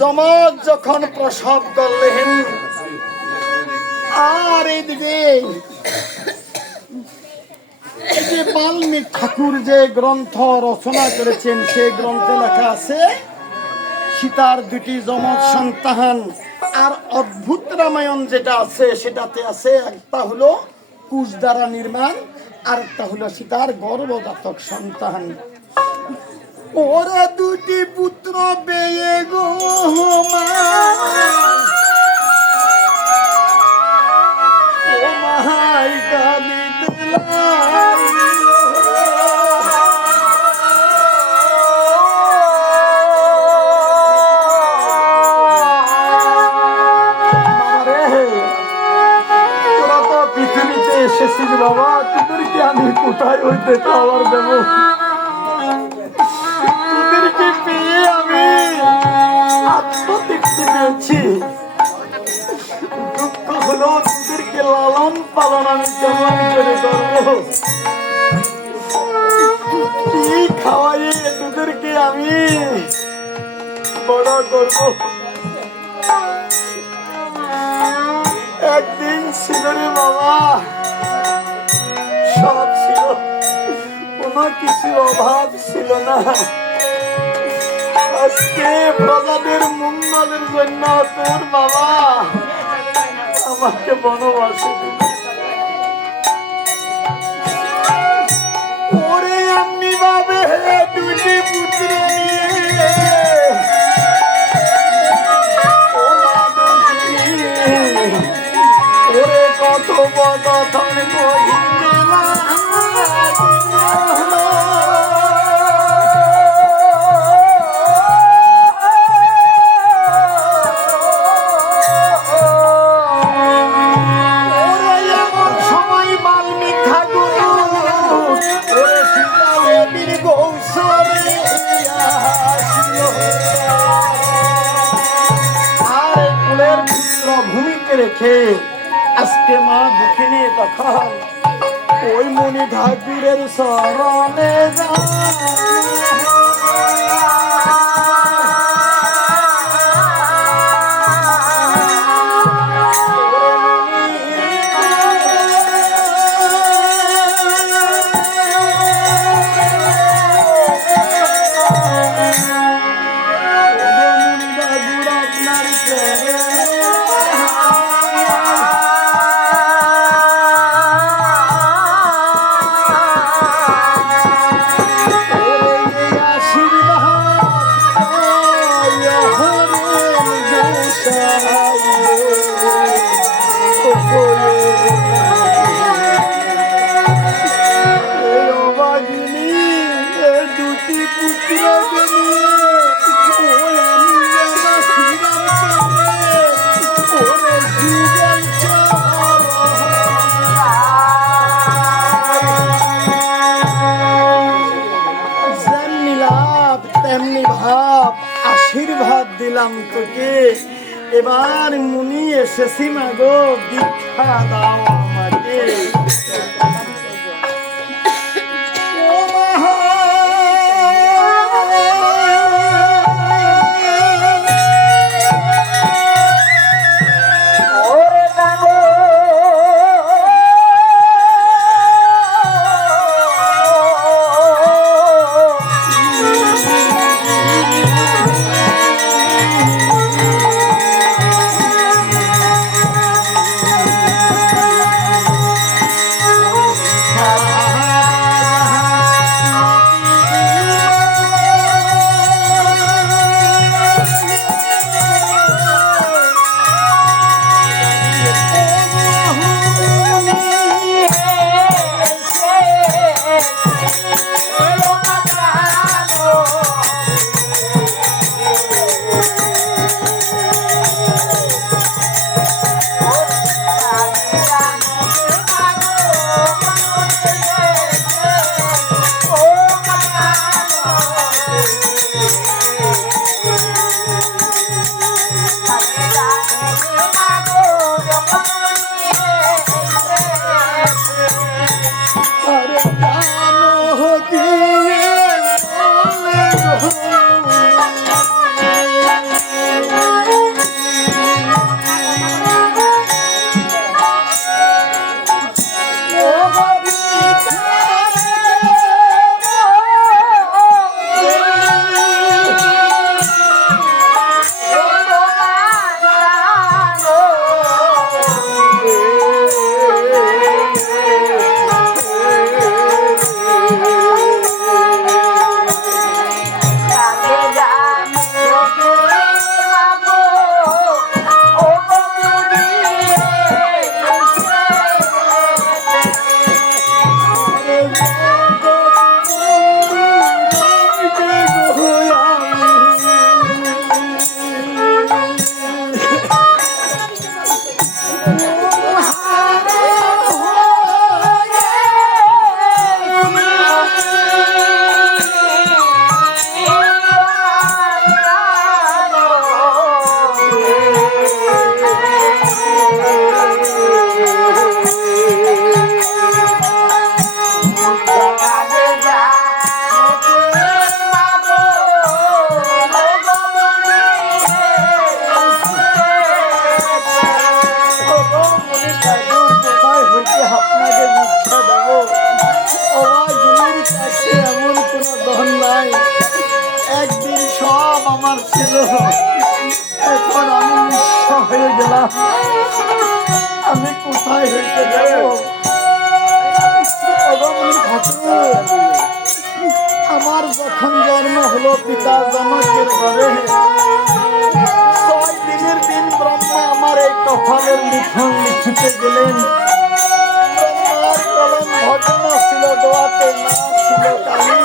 যমজ যখন প্রসব করলেন, আর এইদিকে যে বাল্মীকি ঠাকুর যে গ্রন্থ রচনা করেছেন, সেই গ্রন্থে লেখা আছে সীতার দুটি যমজ সন্তান। আর অদ্ভুত রামায়ণ যেটা আছে সেটাতে আছে একটা হলো কুশ দ্বারা নির্মাণ, আর একটা হলো সীতার গর্ভজাতক সন্তান। ওরা দুটি পুত্র পেয়ে গো মা, ও মাই কাঁদিতেলাম। এসেছিস বাবা, তোদেরকে আমি কোথায় হইতে খাবার দেব? তোদেরকে পেয়ে আমি আত্মতৃপ্তি পেয়েছি। দুঃখ হলো তোদেরকে লালন পালন আমি কেমন করে করবো? কি খাওয়াইয়ে তোদেরকে আমি বড় করবো? একদিন ছিল রে বাবা, সব ছিল, কোনো কিছু অভাব ছিল না। আজকে প্রজাদের মঙ্গলের জন্য তোর বাবা আমাকে বনবাসে দিল। ওরে এমনি ভাবে দুটি পুত্র নিয়ে ওরে কত বদন সময় বাল্মীকি ঠাকুর ওরে সীতাদেবীর কৌশলে আর কুলের পুত্র ভূমিকে রেখে আজকে মা দুঃখিনী তখন ওই মনি ঠাকুরের শরণে আশীর্বাদ দিলাম তোকে। এবার মুনি এসেছি মাগো, দীক্ষা দাও আমাকে। সব আমার ছিল, এখন আমি নিঃস্ব হয়ে গেলাম। আমি কোথায় হইতে যাব? আমার যখন জন্ম হলো পিতা জনকের ঘরে, 6 দিনের দিন ব্রহ্মা আমার এই কপালের লিখন লিখিতে গেলেন। ব্রহ্মার কলম ভগ্ন ছিল, দোয়াতে না ছিল কালি।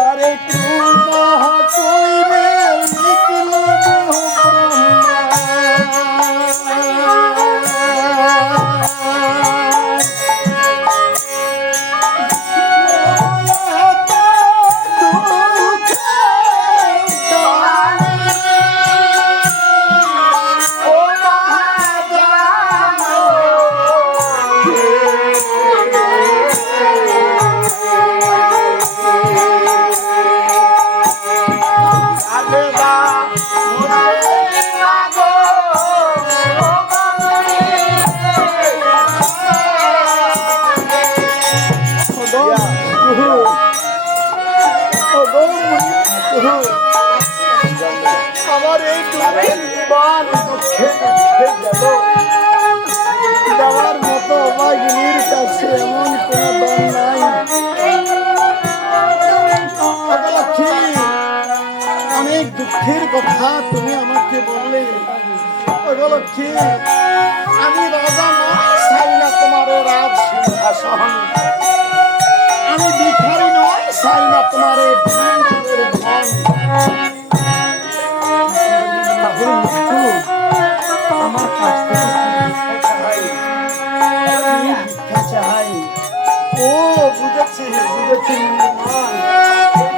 আরে কৃপা কইবে লিখিল আমার এই জীবন দুঃখে দুঃখে গেল। দেওয়ার মতো অবাগিনীর কাছে এমন কোন দম নাই। অনেক দুঃখের কথা তুমি আমাকে বললে। লক্ষ্মী, আমি রাজা নয়, চাই না তোমার রাজ সিংহাসন। আমি ভিখারি নয়, চাই না তোমার ভান্ডারের ধন। আমার কাছ থেকে ভিক্ষা চাই। ও বুঝেছি বুঝেছি,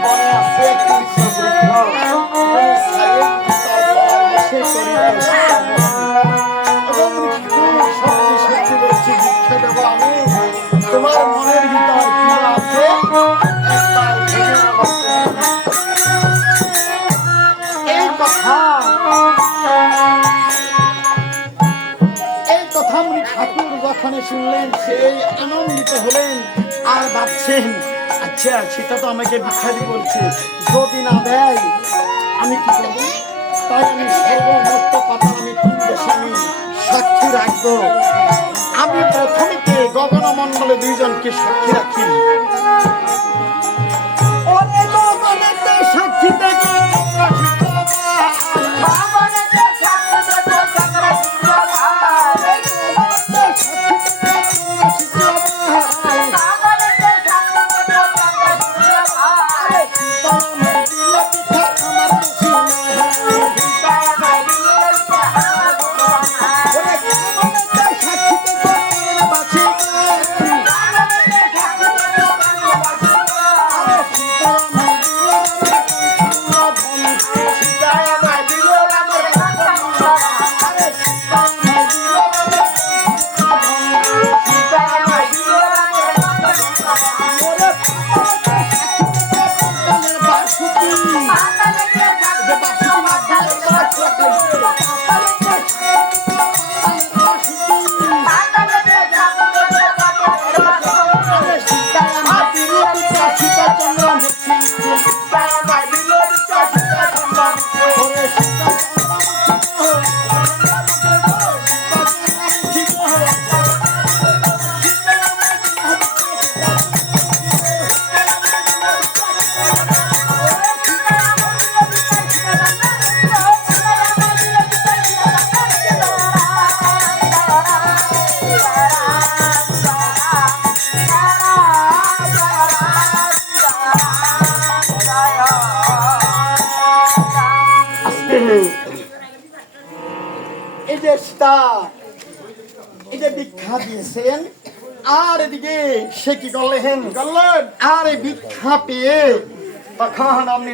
মনে আছে একটি সত্যি বলছি, ভিক্ষা দেবো আমি। তোমার মনের ভিতর কি আছে এই কথা ঠাকুর যখন শুনলেন, সেই আনন্দিত হলেন আর ভাবছেন, আচ্ছা সেটা তো আমাকে ভিক্ষারি বলছে, যদি না দেয় আমি কি করব? তাই আমি সর্বমত্ত পাতা আমি আমি সাক্ষী রাখবো। আমি প্রথমেতে গগনমণ্ডলে 2 জনকে সাক্ষী রাখি। সাক্ষী থেকে ভিক্ষা দিয়েছেন, আর এদিকে সে কি করলেন, আর ভিক্ষা পেয়ে তখন আপনি